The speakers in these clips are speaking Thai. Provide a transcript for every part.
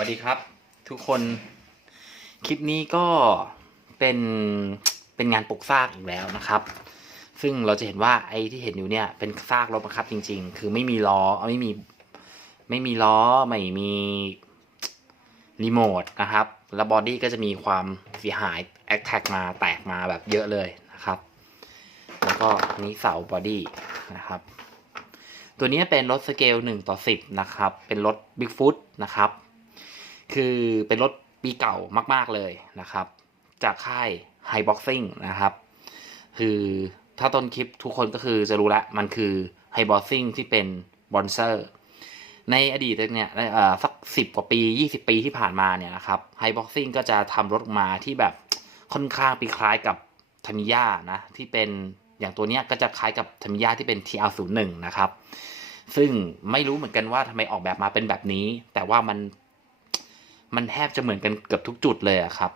วัสดีครับ ทุกคนคลิปนี้ก็เป็นเป็นงานปลุกซากอีกแล้วนะครับ ซึ่งเราจะเห็นว่าไอ้ที่เห็นอยู่เนี่ยเป็นซากรถบังคับจริง ๆ คือไม่มีล้อไม่มีไม่มีล้อไม่มีรีโมทนะครับ แล้วบอดี้ก็จะมีความเสียหายแอคแท็กมาแตกมาแบบเยอะเลยนะครับ แล้วก็นนี้เสาบอดี้นะครับ ตัวนี้เป็นรถสเกล1ต่อ10นะครับเป็นรถ Bigfoot นะครับ คือเป็นรถปีเก่ามาก ๆเลยนะครับ จากค่าย High Boxing นะครับ คือถ้าต้นคลิปทุกคนก็คือจะรู้ละมันคือ High Boxing ที่เป็นบอนเซอร์ในอดีตเนี่ยสักสิบกว่าปี 20 ปีที่ผ่านมาเนี่ยนะครับไฮบ็อกซิ่งก็จะทำรถออกมาที่แบบค่อนข้างปีคล้ายกับทามิยานะที่เป็นอย่างตัวเนี้ยก็จะคล้ายกับทามิยาที่เป็น TL01 นะครับ ซึ่งไม่รู้เหมือนกันว่าทำไมออกแบบมาเป็นแบบนี้ แต่ว่ามัน มันแทบจะเหมือนกันเกือบทุกจุดเลยครับ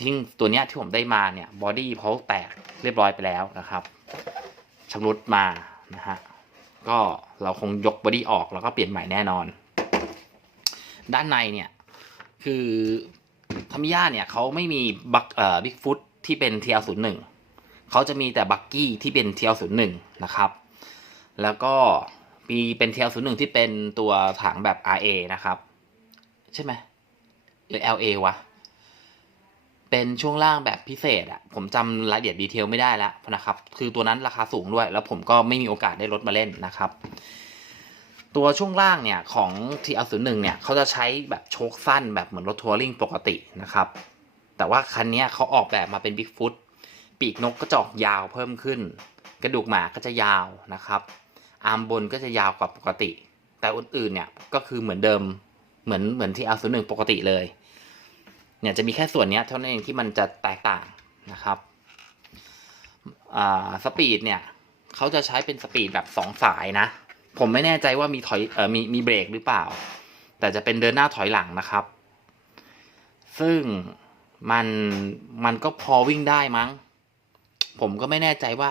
ทิ้งตัวเนี้ยที่ผมได้มาเนี่ยบอดี้เขาแตกเรียบร้อยไปแล้วนะครับชำรุดมานะฮะก็เราคงยกบอดี้ออกแล้วก็เปลี่ยนใหม่แน่นอน ด้านในเนี่ยคือทามิยาเนี่ยเขาไม่มีบักเอ่อบิ๊กฟุตที่เป็น TL01 เขาจะมีแต่บักกี้ที่เป็น TL01 นะครับ แล้วก็มีเป็น TL01 ที่เป็นตัวถังแบบ RA นะครับ ใช่ไหม หรือ LA วะ เป็นช่วงล่างแบบพิเศษอะผมจำรายละเอียดดีเทลไม่ได้แล้วนะครับ คือตัวนั้นราคาสูงด้วย แล้วผมก็ไม่มีโอกาสได้รถมาเล่นนะครับ ตัวช่วงล่างเนี่ยของ TL01 เนี่ยเขาจะใช้แบบโชคสั้นแบบเหมือนรถทัวริงปกตินะครับ แต่ว่าคันนี้เขาออกแบบมาเป็นบิ๊กฟุตปีกนกก็จออกยาวเพิ่มขึ้น กระดูกหมาก็จะยาวนะครับ อาร์มบนก็จะยาวกว่าปกติ แต่อื่นๆเนี่ยก็คือเหมือนเดิม เหมือนเหมือนที่ R01 ปกติเลย เนี่ยจะมีแค่ส่วนเนี้ยเท่านั้นเองที่มันจะแตกต่างนะครับสปีดเนี่ยเขาจะใช้เป็นสปีดแบบสองสายนะ ผมไม่แน่ใจว่ามีถอยเออมีมีเบรกหรือเปล่า แต่จะเป็นเดินหน้าถอยหลังนะครับ ซึ่งมันมันก็พอวิ่งได้มั้ง ผมก็ไม่แน่ใจว่า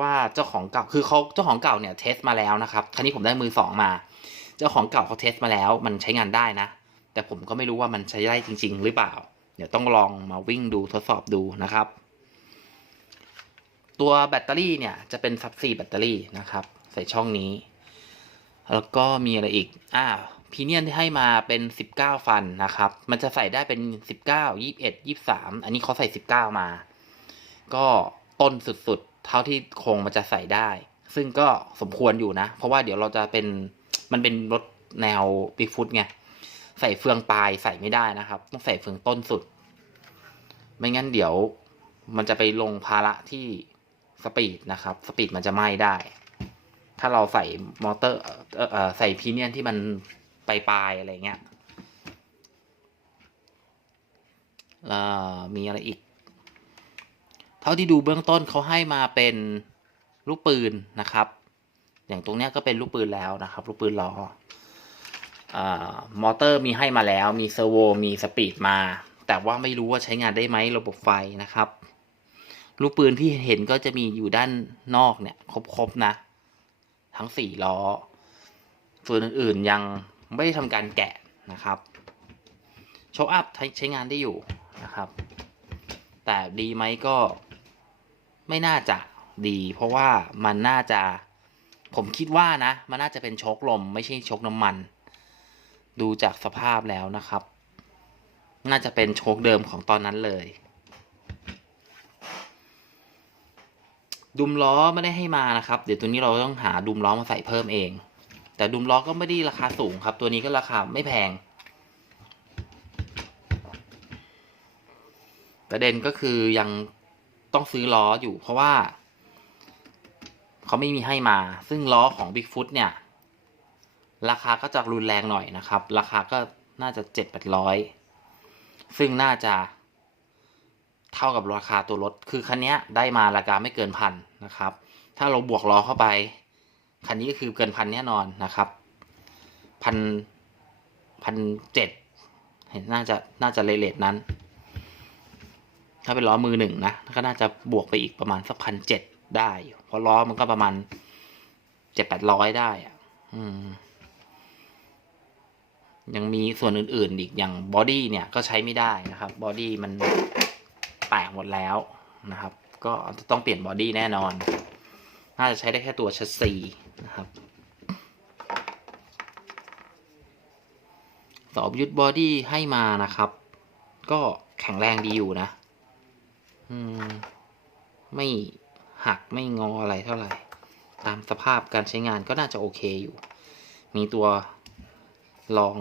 ว่าเจ้าของเก่าคือเขาเจ้าของเก่าเนี่ยเทสมาแล้วนะครับคราวนี้ผมได้มือสองมา จ้าของเก่าเขาเทสมาแล้ว มันใช้งานได้นะ แต่ผมก็ไม่รู้ว่ามันใช้ได้จริง ๆ หรือเปล่า เดี๋ยวต้องลองมาวิ่งดูทดสอบดูนะครับ ตัวแบตเตอรี่เนี่ยจะเป็นซับซีแบตเตอรี่นะครับ ใส่ช่องนี้ แล้วก็มีอะไรอีกอ่าพีเนียนที่ให้มาเป็น 19 ฟันนะครับ มันจะใส่ได้เป็น 19 21 23 อันนี้เขาใส่ 19 มา ก็ต้นสุดๆ เท่าที่โครงมันจะใส่ได้ ซึ่งก็สมควรอยู่นะ เพราะว่าเดี๋ยวเราจะเป็น มันเป็นรถแนวบิ๊กฟุตไงใส่เฟืองปลายใส่ไม่ได้นะครับ ต้องใส่เฟืองต้นสุด ไม่งั้นเดี๋ยวมันจะไปลงภาระที่สปีดนะครับ สปีดมันจะไหม้ได้ ถ้าเราใส่มอเตอร์ใส่พีเนียนที่มันปลายๆอะไรเงี้ยแล้วมีอะไรอีก เท่าที่ดูเบื้องต้นเขาให้มาเป็นลูกปืนนะครับ อย่างตรงเนี้ยก็เป็นลูกปืนแล้วนะครับลูกปืนล้ออ่ามอเตอร์มีให้มาแล้ว มีเซอร์โวมีสปีดมา แต่ว่าไม่รู้ว่าใช้งานได้ไหมระบบไฟนะครับ ลูกปืนที่เห็นก็จะมีอยู่ด้านนอกเนี่ย ครบๆนะ ทั้งสี่ล้อ ส่วนอื่นๆยังไม่ได้ทำการแกะนะครับโชว์อัพใช้งานได้อยู่นะครับ แต่ดีไหมก็ไม่น่าจะดี เพราะว่ามันน่าจะ ผมคิดว่านะ มันน่าจะเป็นโชคลม ไม่ใช่โชคน้ำมัน ดูจากสภาพแล้วนะครับ น่าจะเป็นโชคเดิมของตอนนั้นเลย ดุมล้อไม่ได้ให้มานะครับ เดี๋ยวตัวนี้เราต้องหาดุมล้อมาใส่เพิ่มเอง แต่ดุมล้อก็ไม่ได้ราคาสูงครับ ตัวนี้ก็ราคาไม่แพงประเด็นก็คือยังต้องซื้อล้ออยู่เพราะว่า เขาไม่มีให้มา ซึ่งล้อของ Bigfoot เนี่ย ราคาก็จะรุนแรงหน่อยนะครับ ราคาก็น่าจะเจ็ดแปดร้อยซึ่งน่าจะเท่ากับราคาตัวรถ คือคันนี้ได้มาราคาไม่เกินพันนะครับ ถ้าเราบวกล้อเข้าไป คันนี้ก็คือเกินพันแน่นอนนะครับ พันพันเจ็ดเห็นน่าจะน่าจะเลเลทนั้น ถ้าเป็นล้อมือหนึ่งนะ ก็น่าจะบวกไปอีกประมาณสักพันเจ็ด ได้อยู่เพราะล้อมันก็ประมาณเจ็ดแปดร้อยได้อะอืม ยังมีส่วนอื่น ๆ อีกอย่างบอดี้เนี่ยก็ใช้ไม่ได้นะครับบอดี้มันแตกหมดแล้วนะครับ ก็ต้องเปลี่ยนบอดี้แน่นอน น่าจะใช้ได้แค่ตัวชัสซีนะครับสอบยุทธบอดี้ให้มานะครับ ก็แข็งแรงดีอยู่นะ อืม ไม่ หักไม่งออะไรเท่าไหร่ ตามสภาพการใช้งานก็น่าจะโอเคอยู่ มีตัวรอง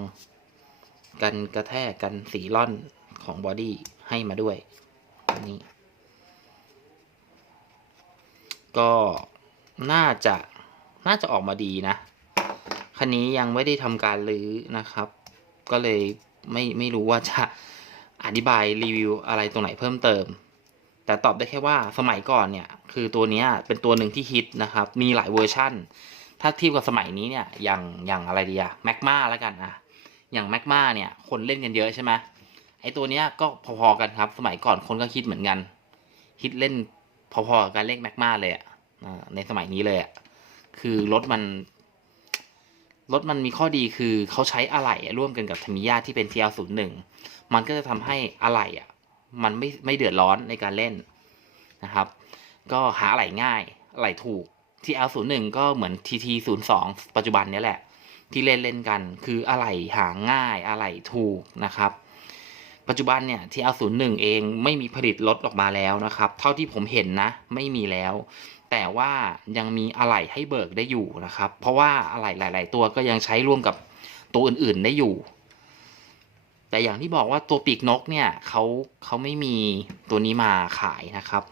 กันกระแทกกันสีล่อนของบอดี้ให้มาด้วยอันนี้ ก็น่าจะน่าจะออกมาดีนะ คันนี้ยังไม่ได้ทำการรื้อนะครับ ก็เลยไม่ไม่รู้ว่าจะอธิบายรีวิวอะไรตรงไหนเพิ่มเติม แต่ตอบได้แค่ว่าสมัยก่อนเนี่ย คือตัวนี้เป็นตัวหนึ่งที่ฮิตนะครับ มีหลายเวอร์ชั่น ถ้าเทียบกับสมัยนี้เนี่ย อย่างอย่างอะไรดีอะแมกมาแล้วกันอะอย่างแมกมาเนี่ย คนเล่นกันเยอะใช่ไหมไอตัวเนี้ยก็พอๆกันครับ สมัยก่อนคนก็คิดเหมือนกัน คิดเล่นพอๆกับการเล่นแมกมาเลยอะในสมัยนี้เลยอะคือรถมันรถมันมีข้อดีคือเขาใช้อะไหล่ร่วมกันกับธมิยาที่เป็น TL01 มันก็จะทำให้อะไหล่อะ มันไม่ไม่เดือดร้อนในการเล่นนะครับ ก็หาไหลง่ายไหล่ถูก TL01 ก็เหมือน TT02 ปัจจุบันนี้แหละ ที่เล่นเล่นกัน คืออะไหลหาง่ายอะไหลถูกนะครับ ปัจจุบันเนี่ย TL01 เองไม่มีผลิตรถออกมาแล้วนะครับ เท่าที่ผมเห็นนะ ไม่มีแล้ว แต่ว่ายังมีอะไหลให้เบิกได้อยู่นะครับ เพราะว่าอะไหลหลาย ๆ ตัวก็ยังใช้ร่วมกับตัวอื่น ๆ ได้อยู่ แต่อย่างที่บอกว่าตัวปีกนกเนี่ยเขาเขาไม่มีตัวนี้มาขายนะครับ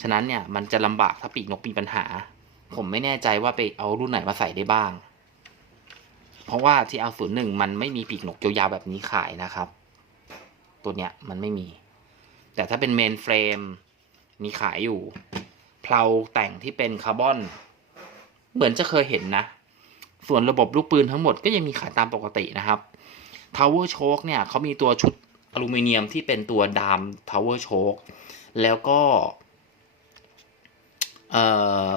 ฉะนั้นเนี่ยมันจะลำบากถ้าปีกนกมีปัญหา ผมไม่แน่ใจว่าไปเอารุ่นไหนมาใส่ได้บ้าง เพราะว่าที่เอาศูนย์หนึ่งมันไม่มีปีกนกยาวๆแบบนี้ขายนะครับ ตัวเนี้ยมันไม่มี แต่ถ้าเป็นเมนเฟรมมีขายอยู่ เพลาแต่งที่เป็นคาร์บอน เหมือนจะเคยเห็นนะ ส่วนระบบลูกปืนทั้งหมดก็ยังมีขายตามปกตินะครับ Tower Choke เนี่ยเขามีตัวชุดอลูมิเนียมที่เป็นตัวดาม Tower Choke แล้วก็เอ่อ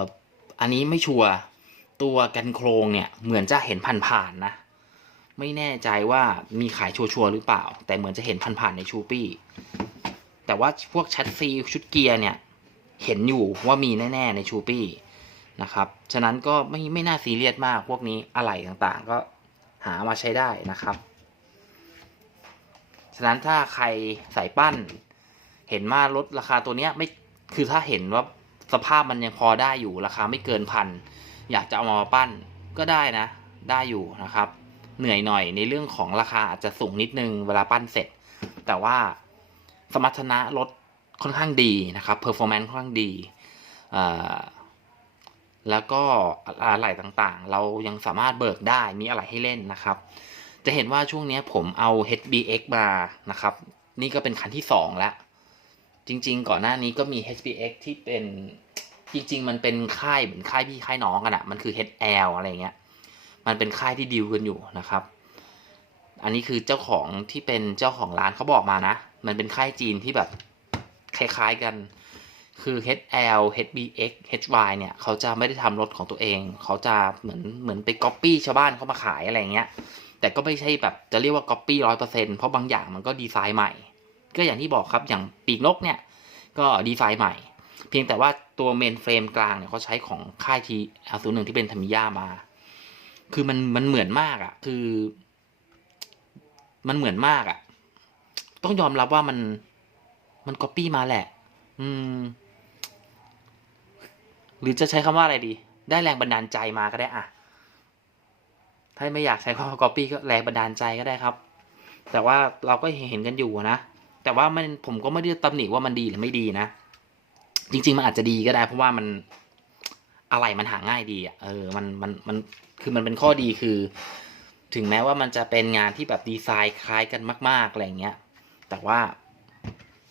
อันนี้ไม่ชัวร์ตัวกันโครงเนี่ยเหมือนจะเห็นผ่านๆนะ ไม่แน่ใจว่ามีขายชัวร์หรือเปล่า แต่เหมือนจะเห็นผ่านๆในชูปี้แต่ว่าพวกชัดซีชุดเกียร์เนี่ย เห็นอยู่ว่ามีแน่ ๆ ในชูปี้นะครับ ฉะนั้นก็ไม่ไม่น่าซีเรียสมากพวกนี้อะไหล่ต่างๆ ก็หามาใช้ได้นะครับ ฉะนั้นถ้าใครใส่ปั้น เห็นว่าลดราคาตัวเนี้ยไม่คือถ้าเห็นว่าสภาพมันยังพอได้อยู่ราคาไม่เกินพันอยากจะเอามาปั้นก็ได้นะ ได้อยู่นะครับ เหนื่อยหน่อยในเรื่องของราคาอาจจะสูงนิดนึงเวลาปั้นเสร็จ แต่ว่าสมรรถนะรถค่อนข้างดีนะครับเพอร์ฟอร์แมนซ์ค่อนข้างดี แล้วก็อะไหล่ต่างๆ เรายังสามารถเบิกได้มีอะไรให้เล่นนะครับ จะเห็นว่าช่วงนี้ผมเอา HBX มานะครับ นี่ก็เป็นคันที่สองแล้ว จริง ๆ ก่อนหน้านี้ก็มี HBX ที่เป็นจริง ๆ มันเป็นค่ายเหมือนค่ายพี่ค่ายน้องกันอะมันคือ HL อะไรเงี้ย มันเป็นค่ายที่ดีลกันอยู่นะครับ อันนี้คือเจ้าของที่เป็นเจ้าของร้านเขาบอกมานะ มันเป็นค่ายจีนที่แบบคล้ายๆกัน คือ HL HBX HY เนี่ย เขาจะไม่ได้ทำรถของตัวเอง เขาจะเหมือนเหมือนไปก๊อปปี้ชาวบ้านเขามาขายอะไรเงี้ย แต่ก็ไม่ใช่แบบจะเรียกว่าก๊อปปี้ร้อยเปอร์เซ็นเพราะบางอย่างมันก็ดีไซน์ใหม่ ก็อย่างที่บอกครับอย่างปีกนกเนี่ยก็ดีไซน์ใหม่ เพียงแต่ว่าตัวเมนเฟรมกลางเนี่ยเขาใช้ของค่ายทีอาศูหนึ่งที่เป็นธรรมิยามา คือมันมันเหมือนมากอะ่ะ คือ มันเหมือนมากอะ่ะ ต้องยอมรับว่ามันมันก๊อปปี้มาแหละ อืม หรือจะใช้คำว่าอะไรดี ได้แรงบันดาลใจมาก็ได้อะ ถ้าไม่อยากใช้คำว่าก๊อปปี้ก็แรงบันดาลใจก็ได้ครับ แต่ว่าเราก็เห็นกันอยู่นะ แต่ว่ามันผมก็ไม่ได้ตำหนิว่ามันดีหรือไม่ดีนะ จริง ๆ มันอาจจะดีก็ได้ เพราะว่ามันอะไรมันหาง่ายดีอะ เออ มัน มัน มัน คือมันเป็นข้อดีคือ ถึงแม้ว่ามันจะเป็นงานที่แบบดีไซน์คล้ายกันมาก ๆ อะไรเงี้ย แต่ว่า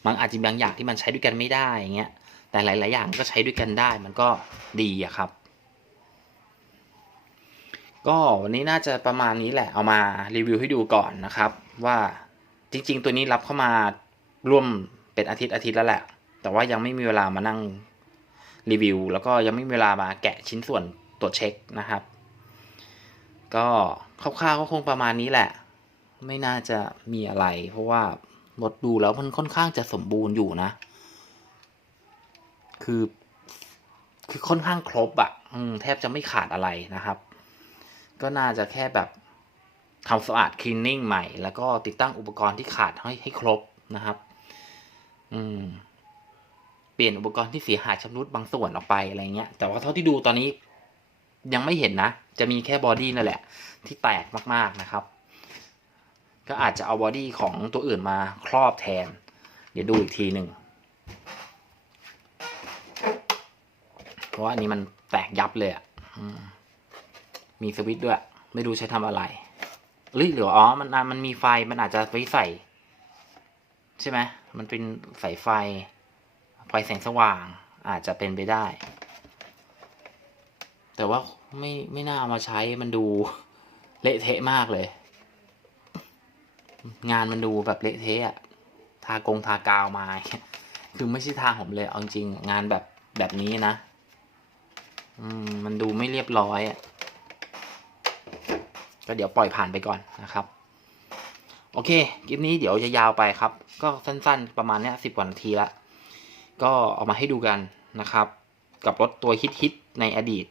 มันอาจจะบางอย่างที่มันใช้ด้วยกันไม่ได้อย่างเงี้ย แต่หลาย ๆ อย่างก็ใช้ด้วยกันได้ มันก็ดีอะครับ ก็วันนี้น่าจะประมาณนี้แหละเอามารีวิวให้ดูก่อนนะครับ ว่าจริง ๆ ตัวนี้รับเข้ามาร่วมเป็นอาทิตย์อาทิตย์แล้วแหละ แต่ว่ายังไม่มีเวลามานั่งรีวิว แล้วก็ยังไม่มีเวลามาแกะชิ้นส่วนตรวจเช็คนะครับ ก็คร่าวๆก็คงประมาณนี้แหละ ไม่น่าจะมีอะไร เพราะว่ารถดูแล้วมันค่อนข้างจะสมบูรณ์อยู่นะ คือ คือค่อนข้างครบอะอืมแทบจะไม่ขาดอะไรนะครับ ก็น่าจะแค่แบบทำสะอาดคลีนนิ่งใหม่ แล้วก็ติดตั้งอุปกรณ์ที่ขาดให้ให้ครบนะครับ อืม เปลี่ยนอุปกรณ์ที่เสียหายชำรุดบางส่วนออกไปอะไรเงี้ย แต่ว่าเท่าที่ดูตอนนี้ยังไม่เห็นนะ จะมีแค่บอดี้นั่นแหละ ที่แตกมากๆนะครับ ก็อาจจะเอาบอดี้ของตัวอื่นมาครอบแทน เดี๋ยวดูอีกทีหนึ่งเพราะว่าอันนี้มันแตกยับเลยอะ มีสวิตช์ด้วย ไม่รู้ใช้ทำอะไรหรือหรืออ๋อมันมันมีไฟมันอาจจะไว้ใส่ ใช่ไหมมันเป็นสายไฟ ไฟแสงสว่างอาจจะเป็นไปได้ แต่ว่าไม่ไม่น่าเอามาใช้มันดูเละเทะมากเลย งานมันดูแบบเละเทะอะทากงทากาวมาคือไม่ใช่ทางผมเลยเอาจริงงานแบบแบบนี้นะ อืม มันดูไม่เรียบร้อยอะ ก็เดี๋ยวปล่อยผ่านไปก่อนนะครับ โอเคคลิปนี้เดี๋ยวจะยาวไปครับ ก็สั้นๆประมาณเนี้ยสิบกว่านาทีละก็เอามาให้ดูกันนะครับ กับรถตัวฮิตๆในอดีต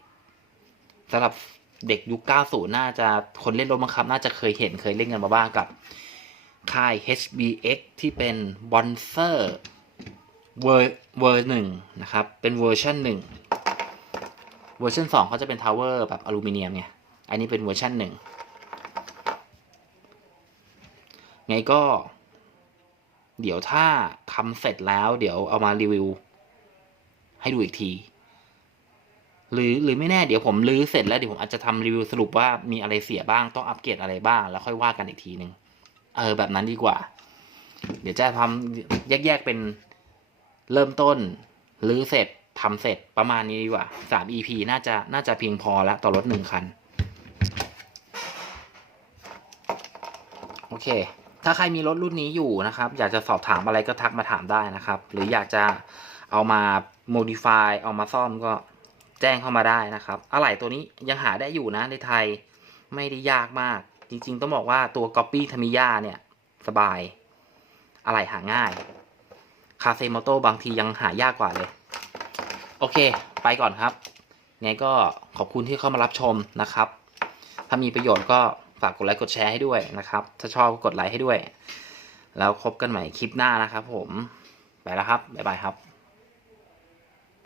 สำหรับเด็กยุค 90 น่าจะคนเล่นรถบังคับ น่าจะเคยเห็นเคยเล่นกันมาบ้างกับค่าย HBX ที่เป็น b o n s e r เวอร์เวอร์หนึ่งนะครับ เป็นเวอร์ชันหนึ่งเวอร์ชันสองเขาจะเป็นทาวเวอร์แบบอลูมิเนียมไง อันนี้เป็นเวอร์ชันหนึ่ง ไงก็ เดี๋ยวถ้าทำเสร็จแล้วเดี๋ยวเอามารีวิว ให้ดูอีกที หรือหรือไม่แน่เดี๋ยวผมรื้อเสร็จแล้วเดี๋ยวผมอาจจะทำรีวิวสรุปว่ามีอะไรเสียบ้างต้องอัปเกรดอะไรบ้าง แล้วค่อยว่ากันอีกทีหนึ่งเออแบบนั้นดีกว่า เดี๋ยวจะทำแยกๆเป็นเริ่มต้นรื้อเสร็จทำเสร็จประมาณนี้ดีกว่าสาม EP น่าจะน่าจะเพียงพอแล้วต่อรถหนึ่งคัน โอเค ถ้าใครมีรถรุ่นนี้อยู่นะครับ อยากจะสอบถามอะไรก็ทักมาถามได้นะครับ หรืออยากจะเอามา modify เอามาซ่อมก็แจ้งเข้ามาได้นะครับอะไหล่ตัวนี้ยังหาได้อยู่นะในไทยไม่ได้ยากมาก จริง ๆ ต้องบอกว่าตัว Copy t a m i y a เนี่ย สบายอะไหล่หาง่ายคาเซโมโตบางทียังหายากกว่าเลย โอเค ไปก่อนครับไงก็ขอบคุณที่เข้ามารับชมนะครับ ถ้ามีประโยชน์ก็ ฝากกดไลค์กดแชร์ให้ด้วยนะครับ ถ้าชอบกดไลค์ให้ด้วย แล้วพบกันใหม่คลิปหน้านะครับผม ไปแล้วครับ บ๊ายบายครับ